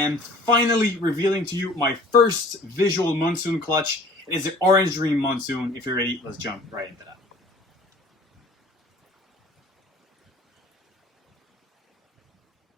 am finally revealing to you my first visual Monsoon clutch. It is the Orange Dream Monsoon. If you're ready, let's jump right into that.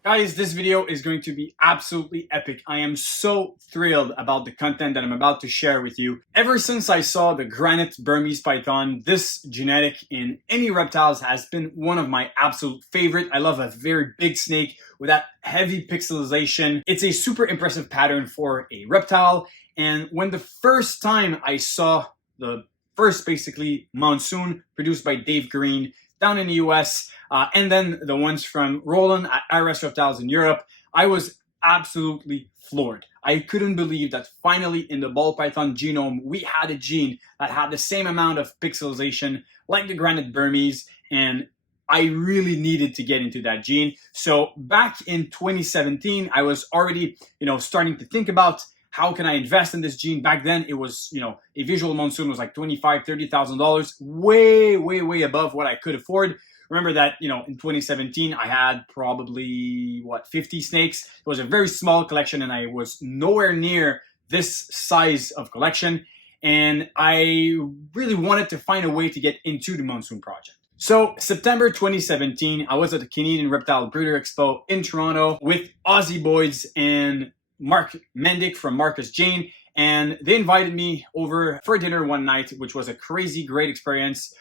Guys, this video is going to be absolutely epic. I am so thrilled about the content that I'm about to share with you. Ever since I saw the granite Burmese python, this genetic in any reptiles has been one of my absolute favorite. I love a very big snake with that heavy pixelization. It's a super impressive pattern for a reptile. And when the first time I saw the first basically Monsoon produced by Dave Green down in the US, and then the ones from Roland at IRS Reptiles in Europe, I was absolutely floored. I couldn't believe that finally in the ball python genome, we had a gene that had the same amount of pixelization like the granite Burmese, and I really needed to get into that gene. So back in 2017, I was already, starting to think about how can I invest in this gene? Back then, it was, a visual Monsoon was like $25,000, $30,000, way above what I could afford. Remember that, in 2017, I had probably, 50 snakes. It was a very small collection, and I was nowhere near this size of collection. And I really wanted to find a way to get into the Monsoon project. So September 2017, I was at the Canadian Reptile Breeder Expo in Toronto with Aussie Boys and Mark Mendick from Marcus Jane, and they invited me over for dinner one night, which was a crazy great experience.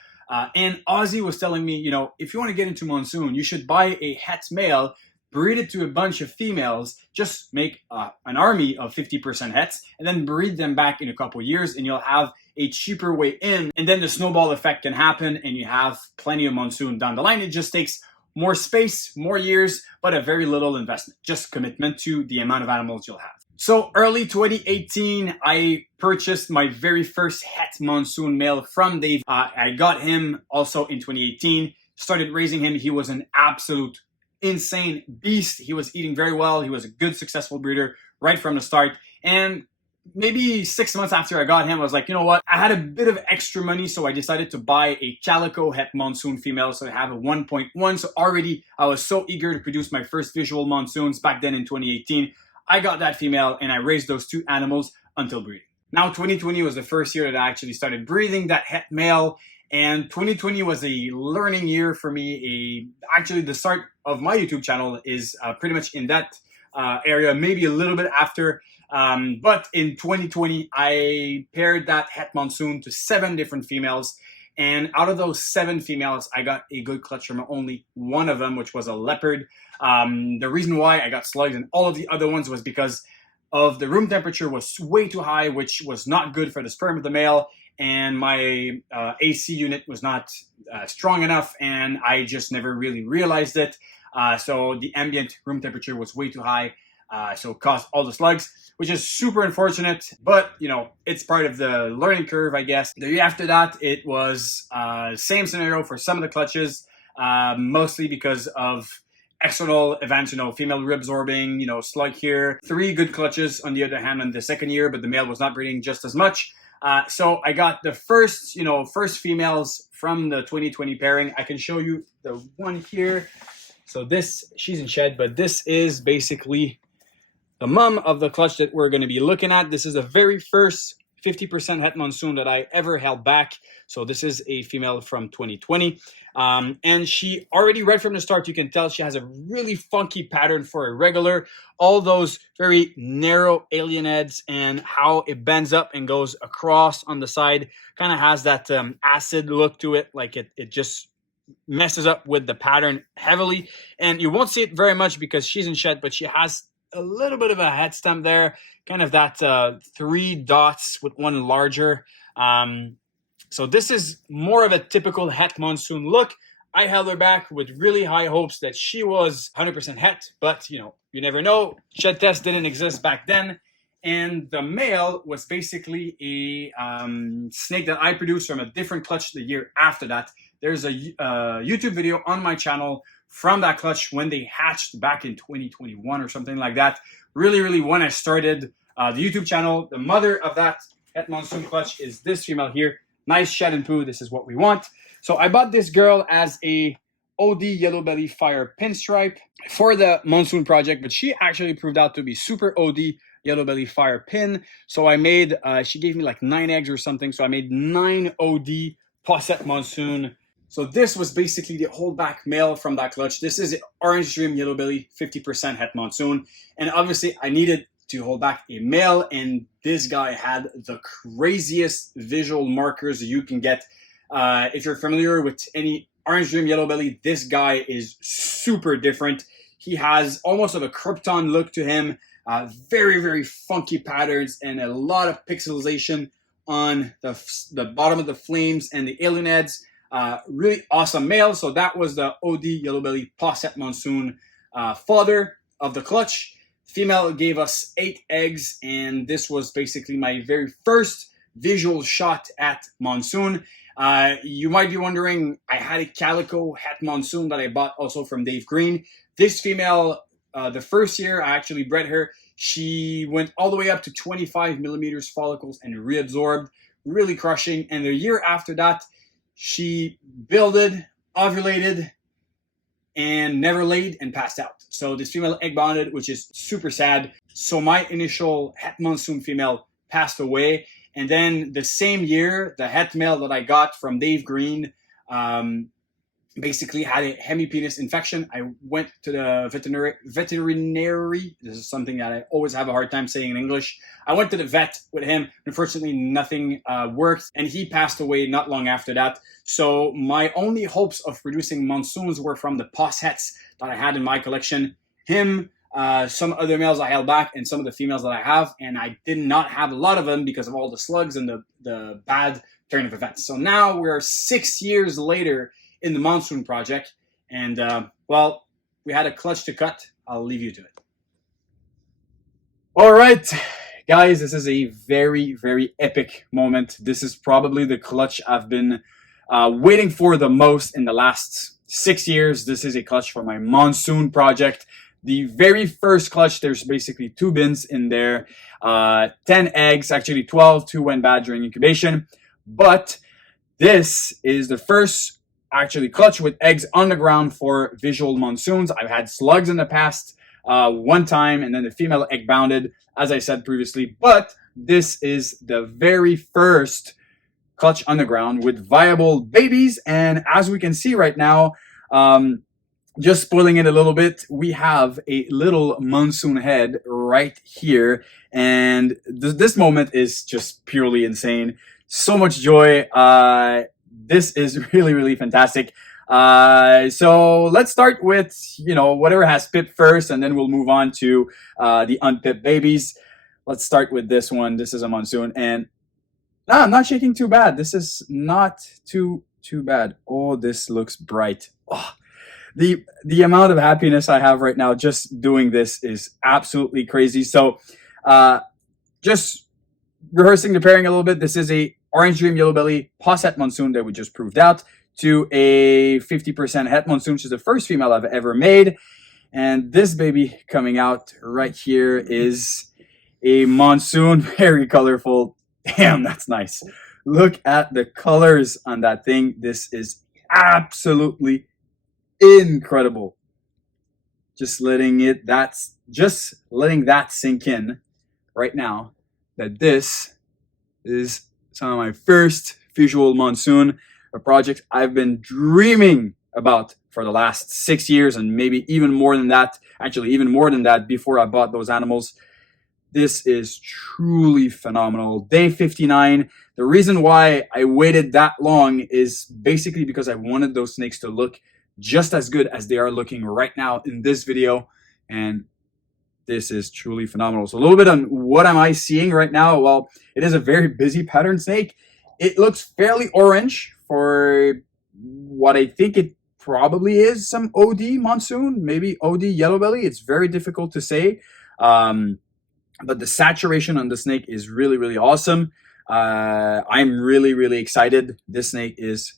And Ozzy was telling me, if you want to get into Monsoon, you should buy a het male, breed it to a bunch of females, just make an army of 50% hets, and then breed them back in a couple years, and you'll have a cheaper way in. And then the snowball effect can happen, and you have plenty of Monsoon down the line. It just takes more space, more years, but a very little investment, just commitment to the amount of animals you'll have. So early 2018, I purchased my very first het Monsoon male from Dave. I got him also in 2018, started raising him. He was an absolute insane beast. He was eating very well. He was a good, successful breeder right from the start. And maybe 6 months after I got him, I was like, you know what? I had a bit of extra money, so I decided to buy a Calico het Monsoon female. So I have a 1.1. So already I was so eager to produce my first visual Monsoons back then in 2018. I got that female and I raised those two animals until breeding. Now 2020 was the first year that I actually started breeding that het male. And 2020 was a learning year for me. Actually, the start of my YouTube channel is pretty much in that area, maybe a little bit after. But in 2020, I paired that het Monsoon to 7 different females. And out of those 7 females, I got a good clutch from only one of them, which was a leopard. The reason why I got slugs in all of the other ones was because of the room temperature was way too high, which was not good for the sperm of the male. And my AC unit was not strong enough, and I just never really realized it. So the ambient room temperature was way too high. So it caused all the slugs, which is super unfortunate, but it's part of the learning curve, I guess. The year after that, it was same scenario for some of the clutches, mostly because of external events, female reabsorbing, slug here. 3 good clutches on the other hand in the second year, but the male was not breeding just as much. So I got the first females from the 2020 pairing. I can show you the one here. So she's in shed, but this is basically the mom of the clutch that we're going to be looking at. This is the very first 50% het Monsoon that I ever held back. So this is a female from 2020. And she already, right from the start, you can tell she has a really funky pattern for a regular. All those very narrow alien heads and how it bends up and goes across on the side kind of has that acid look to it. Like it just messes up with the pattern heavily. And you won't see it very much because she's in shed, but she has a little bit of a head stem there, kind of that 3 dots with one larger. So this is more of a typical het Monsoon look. I held her back with really high hopes that she was 100% het, but you never know. Shed test didn't exist back then. And the male was basically a snake that I produced from a different clutch the year after that. There's a YouTube video on my channel from that clutch when they hatched back in 2021 or something like that. Really when I started the YouTube channel. The mother of that het Monsoon clutch is this female here. Nice shed and poo. This is what we want. So I bought this girl as a OD Yellow Belly Fire Pinstripe for the Monsoon project, but she actually proved out to be super OD Yellow Belly Fire Pin. So I made, she gave me like 9 eggs or something. So I made 9 OD Posset Monsoon. So this was basically the holdback male from that clutch. This is Orange Dream Yellow Belly 50% Het Monsoon. And obviously I needed to hold back a male, and this guy had the craziest visual markers you can get. If you're familiar with any Orange Dream Yellow Belly, this guy is super different. He has almost of a Krypton look to him, very, very funky patterns and a lot of pixelization on the bottom of the flames and the alien heads. Really awesome male. So that was the OD Yellow Belly Posset Monsoon father of the clutch. Female gave us 8 eggs, and this was basically my very first visual shot at Monsoon. You might be wondering, I had a calico Het Monsoon that I bought also from Dave Green. This female, the first year I actually bred her, she went all the way up to 25 millimeters follicles and reabsorbed, really crushing. And the year after that, she builded, ovulated, and never laid and passed out. So this female egg bonded, which is super sad. So my initial Het Monsoon female passed away. And then the same year, the het male that I got from Dave Green basically had a hemipenis infection. I went to the veterinary. This is something that I always have a hard time saying in English. I went to the vet with him. Unfortunately, nothing worked, and he passed away not long after that. So my only hopes of producing Monsoons were from the possets that I had in my collection. Him, some other males I held back, and some of the females that I have, and I did not have a lot of them because of all the slugs and the bad turn of events. So now we're 6 years later in the Monsoon project, and well, we had a clutch to cut. I'll leave you to it. All right, guys, this is a very, very epic moment. This is probably the clutch I've been waiting for the most in the last 6 years. This is a clutch for my Monsoon project. The very first clutch, there's basically 2 bins in there, 10 eggs, actually 12, 2 went bad during incubation. But this is the first actually clutch with eggs on the ground for visual Monsoons. I've had slugs in the past one time, and then the female egg bounded, as I said previously. But this is the very first clutch on the ground with viable babies. And as we can see right now, just spoiling it a little bit, we have a little Monsoon head right here. And this moment is just purely insane. So much joy. This is really, really fantastic. So let's start with, whatever has pip first, and then we'll move on to the unpipped babies. Let's start with this one. This is a Monsoon, and I'm not shaking too bad. This is not too bad. Oh, this looks bright. Oh, the amount of happiness I have right now just doing this is absolutely crazy. So just rehearsing the pairing a little bit. This is a Orange Dream Yellow Belly Posset Monsoon that we just proved out to a 50% Het Monsoon, which is the first female I've ever made. And this baby coming out right here is a Monsoon, very colorful. Damn, that's nice. Look at the colors on that thing. This is absolutely incredible. Just letting that sink in right now, that this is some of my first visual Monsoon, a project I've been dreaming about for the last 6 years, and maybe even more than that. Actually, even more than that before I bought those animals. This is truly phenomenal. Day 59. The reason why I waited that long is basically because I wanted those snakes to look just as good as they are looking right now in this video. And this is truly phenomenal. So a little bit on what am I seeing right now? Well, it is a very busy pattern snake. It looks fairly orange for what I think it probably is, some OD Monsoon, maybe OD Yellow Belly. It's very difficult to say. But the saturation on the snake is really, really awesome. I'm really, really excited. This snake is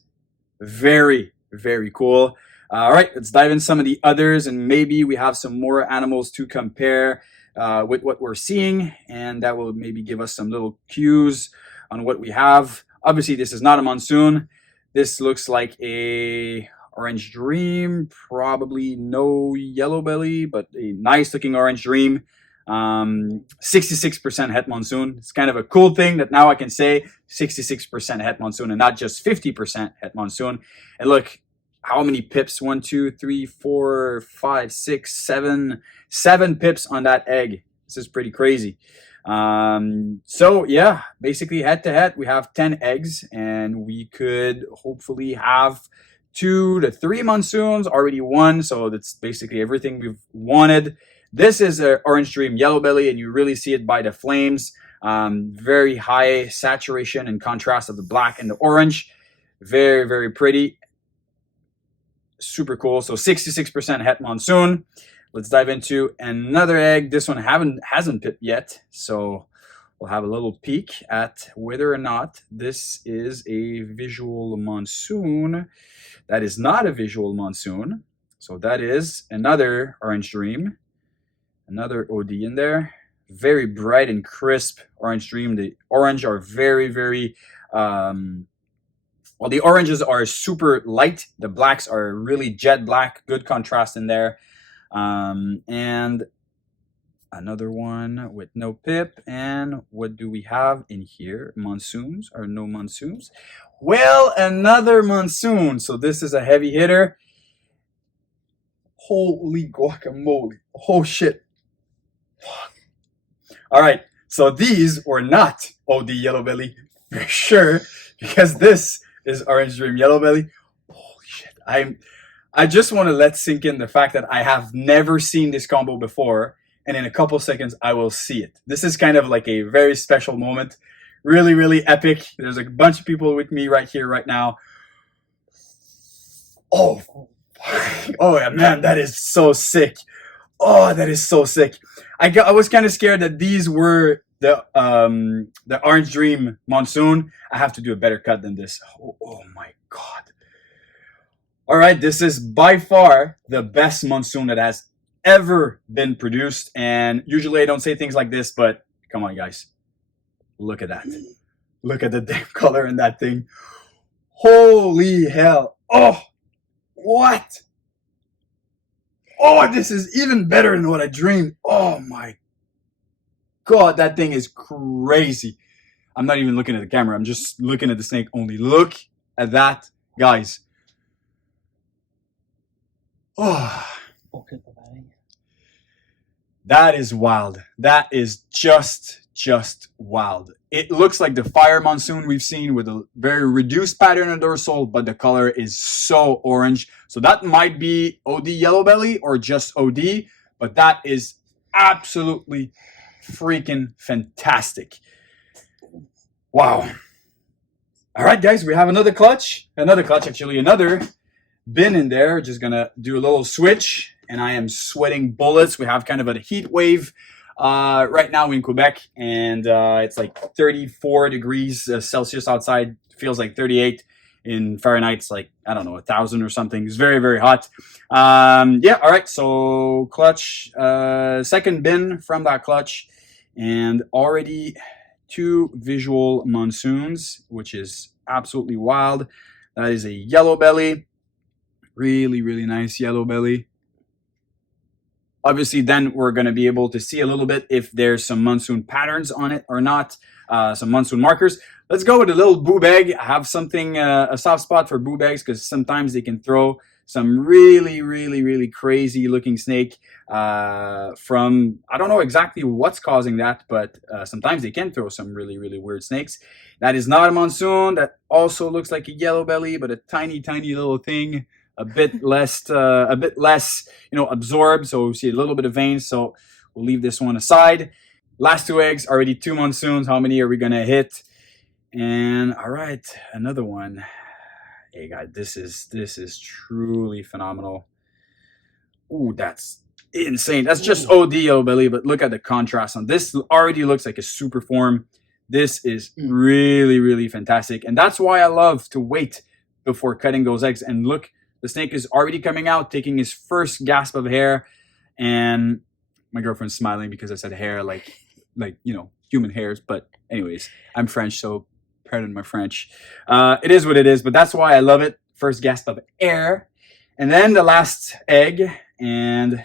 very, very cool. All right, let's dive in some of the others, and maybe we have some more animals to compare with what we're seeing, and that will maybe give us some little cues on what we have. Obviously, this is not a Monsoon. This looks like a orange dream, probably no yellow belly, but a nice looking orange dream. 66% het monsoon. It's kind of a cool thing that now I can say 66% het monsoon and not just 50% het monsoon. And look, how many pips? 1, 2, 3, 4, 5, 6, 7. 7 pips on that egg. This is pretty crazy. So yeah, basically head to head, we have 10 eggs and we could hopefully have 2 to 3 monsoons, already 1. So that's basically everything we've wanted. This is an orange dream yellow belly, and you really see it by the flames. Very high saturation and contrast of the black and the orange. Very, very pretty. Super cool. So 66% het monsoon. Let's dive into another egg. This one hasn't pipped yet, so we'll have a little peek at whether or not this is a visual monsoon. That is not a visual monsoon. So that is another orange dream. Another OD in there. Very bright and crisp orange dream. The orange are very, very well, the oranges are super light. The blacks are really jet black. Good contrast in there. And another one with no pip. And what do we have in here? Monsoons or no monsoons? Well, another monsoon. So this is a heavy hitter. Holy guacamole. Oh shit. All right, so these were not OD yellow belly for sure, because this is orange dream yellow belly. Holy shit. I just want to let sink in the fact that I have never seen this combo before, and in a couple seconds I will see it. This is kind of like a very special moment. Really, really epic. There's a bunch of people with me right here, right now. Oh yeah, man, that is so sick. Oh, that is so sick. I was kind of scared that these were the orange dream monsoon. I have to do a better cut than this. Oh my god. All right, this is by far the best monsoon that has ever been produced. And usually I don't say things like this, but come on, guys. Look at that. Look at the damn color in that thing. Holy hell. Oh, what? Oh, this is even better than what I dreamed. Oh my god, that thing is crazy. I'm not even looking at the camera. I'm just looking at the snake only. Look at that, guys. Oh, that is wild. That is just wild. It looks like the fire monsoon we've seen with a very reduced pattern on dorsal, but the color is so orange. So that might be OD yellow belly or just OD, but that is absolutely freaking fantastic. Wow. All right, guys, we have another clutch, actually, another bin in there. Just gonna do a little switch, and I am sweating bullets. We have kind of a heat wave right now in Quebec, and it's like 34 degrees Celsius outside. Feels like 38 in Fahrenheit. It's like, I don't know, 1,000 or something. It's very, very hot. Yeah, all right, so clutch, second bin from that clutch, and already 2 visual monsoons, which is absolutely wild. That is a yellow belly. Really, really nice yellow belly. Obviously, then we're going to be able to see a little bit if there's some monsoon patterns on it or not, some monsoon markers. Let's go with a little boob egg. I have something, a soft spot for boob eggs, because sometimes they can throw some really, really, really crazy looking snake from, I don't know exactly what's causing that, but sometimes they can throw some really, really weird snakes. That is not a monsoon. That also looks like a yellow belly, but a tiny, tiny little thing. A bit less, you know, absorbed. So we see a little bit of veins. So we'll leave this one aside. Last 2 eggs, already 2 monsoons. How many are we gonna hit? And all right, another one. Hey guys, this is truly phenomenal. Ooh, that's insane. That's just OD yellow belly, but look at the contrast on this. Already looks like a super form. This is really, really fantastic, and that's why I love to wait before cutting those eggs. And look. The snake is already coming out, taking his first gasp of hair, and my girlfriend's smiling because I said hair like you know, human hairs. But anyways, I'm French, so pardon my French. It is what it is, but that's why I love it. First gasp of air, And then the last egg, and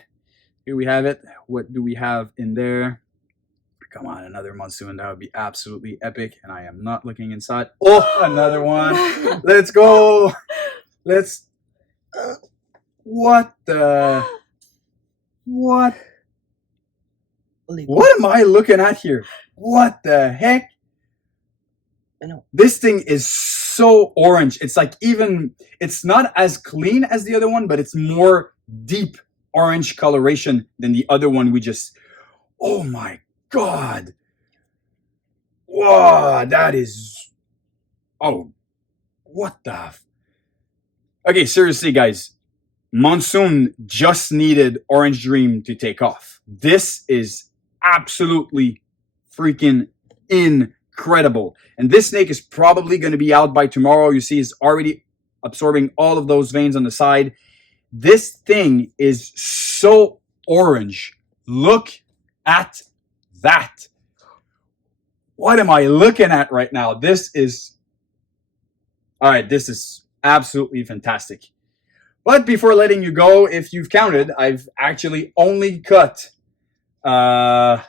here we have it. What do we have in there? Come on, another Monsoon. That would be absolutely epic. And I am not looking inside. Oh, another one. Let's go. Let's. What the? What? What am I looking at here? What the heck? I know. This thing is so orange. It's like even, it's not as clean as the other one, but it's more deep orange coloration than the other one we just, oh my God. Whoa, that is, oh, what the? Okay, seriously, guys. Monsoon just needed Orange Dream to take off. This is absolutely freaking incredible. And this snake is probably going to be out by tomorrow. You see, it's already absorbing all of those veins on the side. This thing is so orange. Look at that. What am I looking at right now? This is, all right, this is absolutely fantastic. But before letting you go, if you've counted, I've actually only cut 9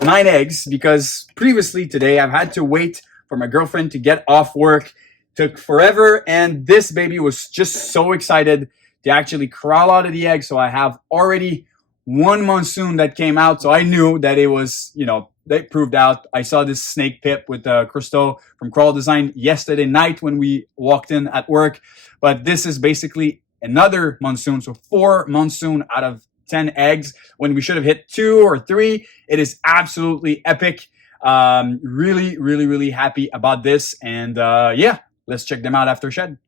eggs because previously today I've had to wait for my girlfriend to get off work. Took forever, and this baby was just so excited to actually crawl out of the egg. So I have already 1 Monsoon that came out. So I knew that it was, you know, they proved out. I saw this snake pip with Christo from Crawl Design yesterday night when we walked in at work. But this is basically another Monsoon. So 4 Monsoon out of 10 eggs when we should have hit 2 or 3. It is absolutely epic. Really, really, really happy about this. And yeah, let's check them out after shed.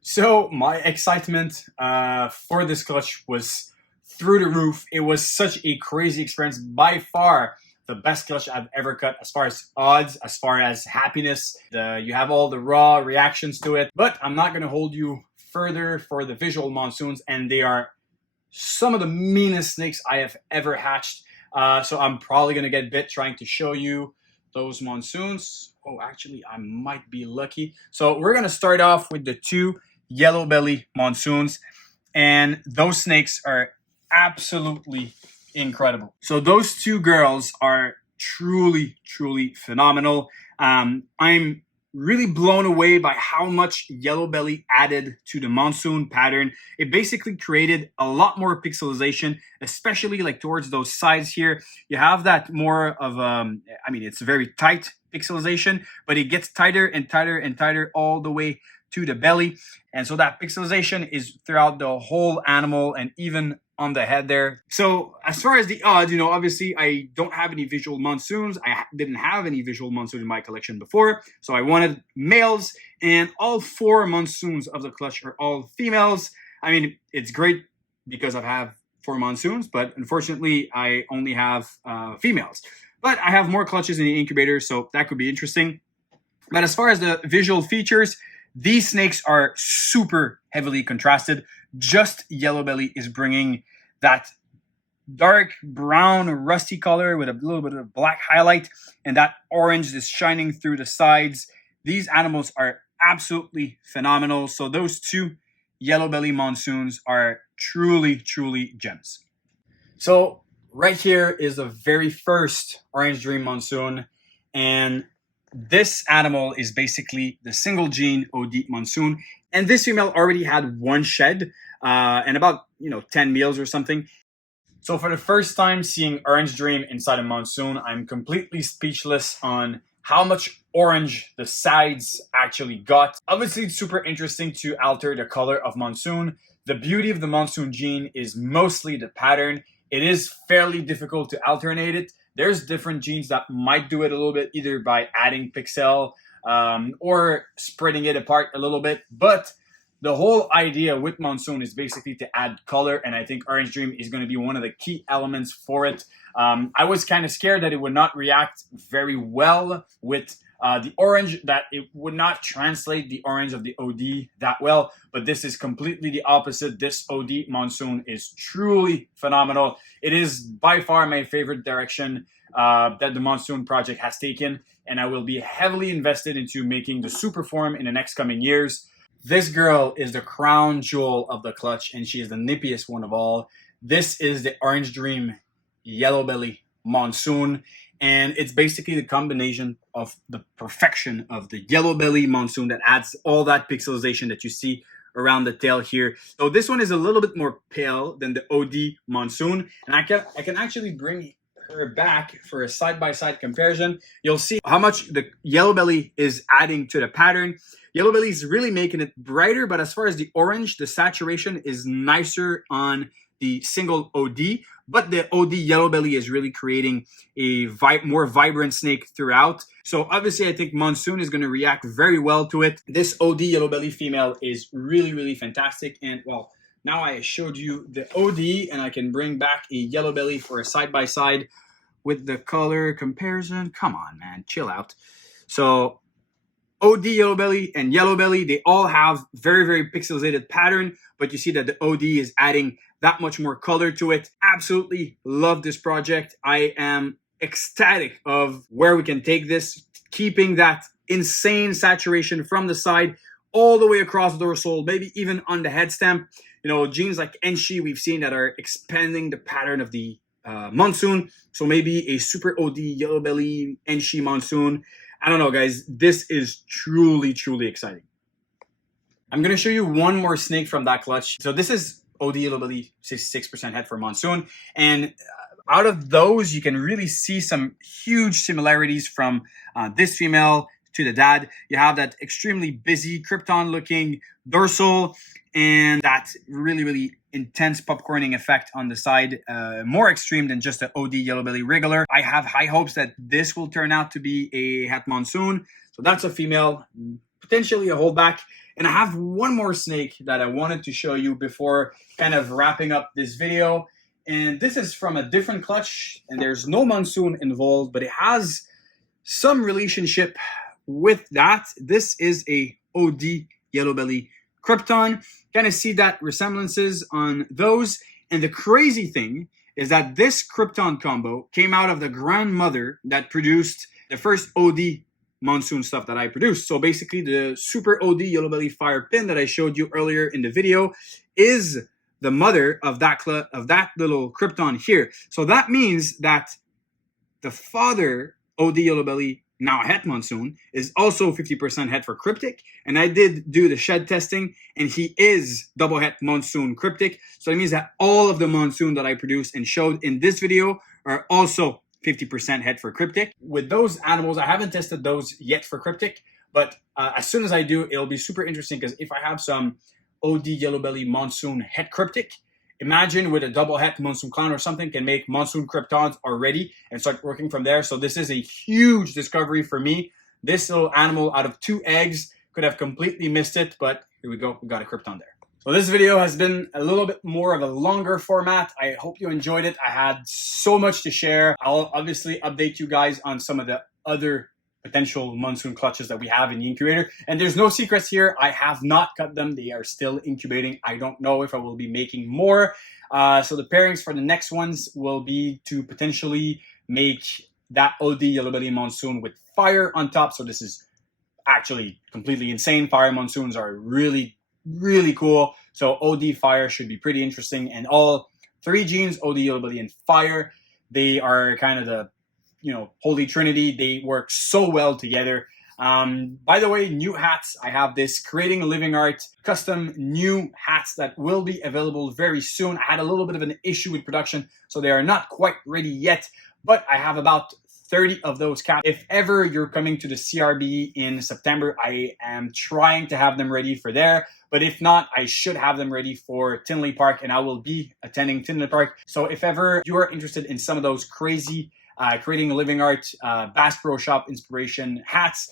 So my excitement for this clutch was through the roof. It was such a crazy experience. By far the best clutch I've ever cut as far as odds, as far as happiness. You have all the raw reactions to it. But I'm not going to hold you further for the visual Monsoons. And they are some of the meanest snakes I have ever hatched. So I'm probably going to get bit trying to show you those Monsoons. Oh, actually, I might be lucky. So we're going to start off with the 2 yellow belly Monsoons. And those snakes are absolutely incredible. So those 2 girls are truly, truly phenomenal. I'm really blown away by how much yellow belly added to the Monsoon pattern. It basically created a lot more pixelization, especially like towards those sides here. You have that more of, I mean, it's very tight pixelization, but it gets tighter and tighter and tighter all the way to the belly. And so that pixelization is throughout the whole animal and even on the head there. So as far as the odds, you know, obviously I don't have any visual Monsoons. I didn't have any visual Monsoon in my collection before. So I wanted males, and all 4 Monsoons of the clutch are all females. I mean, it's great because I have 4 Monsoons, but unfortunately I only have females. But I have more clutches in the incubator, so that could be interesting. But as far as the visual features, these snakes are super heavily contrasted. Just yellow belly is bringing that dark brown rusty color with a little bit of black highlight, and that orange is shining through the sides. These animals are absolutely phenomenal. So those 2 yellow belly Monsoons are truly, truly gems. So right here is the very first Orange Dream Monsoon, and this animal is basically the single gene OD Monsoon. And this female already had 1 shed and about, 10 meals or something. So for the first time seeing Orange Dream inside a Monsoon, I'm completely speechless on how much orange the sides actually got. Obviously, it's super interesting to alter the color of Monsoon. The beauty of the Monsoon gene is mostly the pattern. It is fairly difficult to alternate it. There's different genes that might do it a little bit, either by adding pixel or spreading it apart a little bit. But the whole idea with Monsoon is basically to add color, and I think Orange Dream is going to be one of the key elements for it. I was kind of scared that it would not react very well with the orange, that it would not translate the orange of the OD that well, but this is completely the opposite. This OD Monsoon is truly phenomenal. It is by far my favorite direction that the Monsoon project has taken, and I will be heavily invested into making the super form in the next coming years. This girl is the crown jewel of the clutch, and she is the nippiest one of all. This is the Orange Dream Yellow Belly Monsoon, and it's basically the combination of the perfection of the Yellow Belly Monsoon that adds all that pixelization that you see around the tail here. So this one is a little bit more pale than the OD Monsoon, and I can actually bring her back for a side-by-side comparison. You'll see how much the Yellow Belly is adding to the pattern. Yellow Belly is really making it brighter, but as far as the orange, the saturation is nicer on the single OD, but the OD Yellow Belly is really creating a more vibrant snake throughout. So obviously I think Monsoon is going to react very well to it. This OD Yellow Belly female is really, really fantastic. And well, now I showed you the OD, and I can bring back a Yellow Belly for a side-by-side with the color comparison. Come on, man, chill out. So OD Yellow Belly and Yellow Belly, they all have very, very pixelated pattern, but you see that the OD is adding that much more color to it. Absolutely love this project. I am ecstatic of where we can take this, keeping that insane saturation from the side all the way across the dorsal, maybe even on the head stamp. You know, genes like Enshi we've seen that are expanding the pattern of the Monsoon. So maybe a super OD Yellow Belly Enshi Monsoon. I don't know, guys. This is truly, truly exciting. I'm going to show you one more snake from that clutch. So this is OD Yellow Belly 66% head for Monsoon. And out of those, you can really see some huge similarities from this female to the dad. You have that extremely busy Krypton looking dorsal and that really, really intense popcorning effect on the side, more extreme than just the OD Yellow Belly regular. I have high hopes that this will turn out to be a Het Monsoon. So that's a female, potentially a holdback. And I have one more snake that I wanted to show you before kind of wrapping up this video. And this is from a different clutch, and there's no Monsoon involved, but it has some relationship with that. This is a OD Yellow Belly Krypton. Kind of see that resemblances on those. And the crazy thing is that this Krypton combo came out of the grandmother that produced the first OD Monsoon stuff that I produced. So basically the super OD Yellow Belly Fire Pin that I showed you earlier in the video is the mother of that little Krypton here. So that means that the father OD Yellow Belly, now Het Monsoon, is also 50% het for cryptic. And I did do the shed testing, and he is double het Monsoon cryptic. So it means that all of the Monsoon that I produced and showed in this video are also 50% het for cryptic. With those animals, I haven't tested those yet for cryptic, but as soon as I do, it'll be super interesting, because if I have some OD Yellow Belly Monsoon het cryptic, imagine with a double het Monsoon clown or something can make Monsoon Kryptons already and start working from there. So this is a huge discovery for me. This little animal out of 2 eggs could have completely missed it, but here we go. We got a Krypton there. So this video has been a little bit more of a longer format. I hope you enjoyed it. I had so much to share. I'll obviously update you guys on some of the other potential Monsoon clutches that we have in the incubator. And there's no secrets here. I have not cut them. They are still incubating. I don't know if I will be making more. So the pairings for the next ones will be to potentially make that OD Yellow Belly Monsoon with fire on top. So this is actually completely insane. Fire Monsoons are really, really cool. So OD Fire should be pretty interesting. And all 3 genes, OD Yellow Belly and Fire, they are kind of the holy trinity. They work so well together. By the way, new hats. I have this Creating a Living Art custom new hats that will be available very soon. I had a little bit of an issue with production, so they are not quite ready yet, but I have about 30 of those caps. If ever you're coming to the CRB in September, I am trying to have them ready for there. But if not, I should have them ready for Tinley Park, and I will be attending Tinley Park. So if ever you are interested in some of those crazy Creating a Living Art Bass Pro Shop inspiration hats,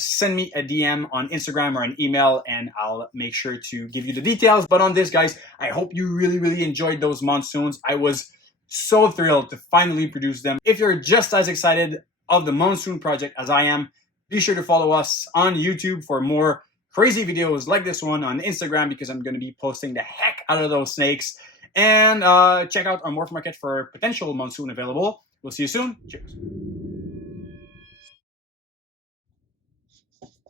send me a DM on Instagram or an email, and I'll make sure to give you the details. But on this, guys, I hope you really, really enjoyed those Monsoons. I was so thrilled to finally produce them. If you're just as excited of the Monsoon project as I am, be sure to follow us on YouTube for more crazy videos like this one, on Instagram, because I'm going to be posting the heck out of those snakes. And check out our Morph Market for potential Monsoon available. We'll see you soon. Cheers.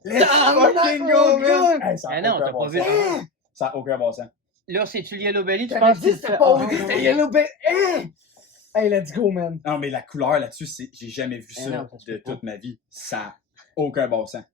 Let's fucking go, man! Hey, ça a Ah non, aucun t'as bon pas vu. sens. Ça a aucun bon sens. Là, c'est-tu le Yellow Belly? Tu T'avais penses dit que c'était pas OD, c'était Yellow Belly. Hey, let's go, man. Non, mais la couleur là-dessus, j'ai jamais vu ça non, ça se de peut pas. toute ma vie. Ça a aucun bon sens.